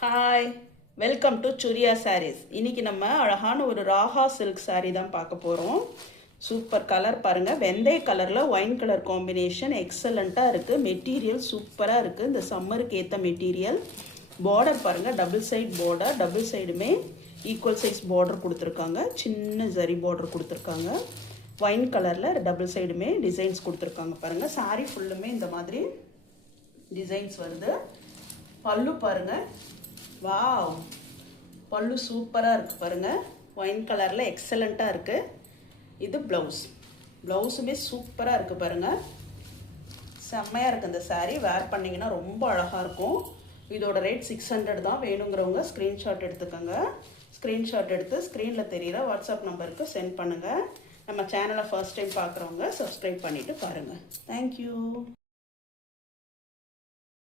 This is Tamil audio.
Hi, welcome to Suriya Sarees. இன்னைக்கு நம்ம அழகான ஒரு ராகா சில்க் சாரீ தான் பார்க்க போகிறோம். சூப்பர் கலர் பாருங்கள், வெந்தய கலரில் ஒயின் கலர் காம்பினேஷன் எக்ஸலண்ட்டாக இருக்குது. மெட்டீரியல் சூப்பராக இருக்குது. இந்த சம்மருக்கு ஏற்ற மெட்டீரியல். பார்டர் பாருங்கள், டபுள் சைட் பார்டர், டபுள் சைடுமே ஈக்குவல் சைஸ் பார்டர் கொடுத்துருக்காங்க. சின்ன ஜரி பார்டர் கொடுத்துருக்காங்க. ஒயின் கலரில் டபுள் சைடுமே டிசைன்ஸ் கொடுத்துருக்காங்க. பாருங்கள், சாரீ ஃபுல்லுமே இந்த மாதிரி டிசைன்ஸ் வருது. பல்லு பாருங்கள், வாவ், பல்லு சூப்பராக இருக்குது பாருங்கள். ஒயின் கலரில் எக்ஸலண்ட்டாக இருக்குது. இது ப்ளவுஸ். ப்ளவுஸுமே சூப்பராக இருக்குது பாருங்கள். செம்மையாக இருக்குது இந்த சாரீ. வேர் பண்ணிங்கன்னா ரொம்ப அழகாக இருக்கும். இதோட ரேட் 600 தான். வேணுங்கிறவங்க ஸ்க்ரீன்ஷாட் எடுத்துக்கோங்க. ஸ்க்ரீன்ஷாட் எடுத்து ஸ்க்ரீனில் தெரிகிற வாட்ஸ்அப் நம்பருக்கு சென்ட் பண்ணுங்கள். நம்ம சேனலை ஃபர்ஸ்ட் டைம் பார்க்குறவங்க சப்ஸ்கிரைப் பண்ணிவிட்டு பாருங்கள். தேங்க்யூ.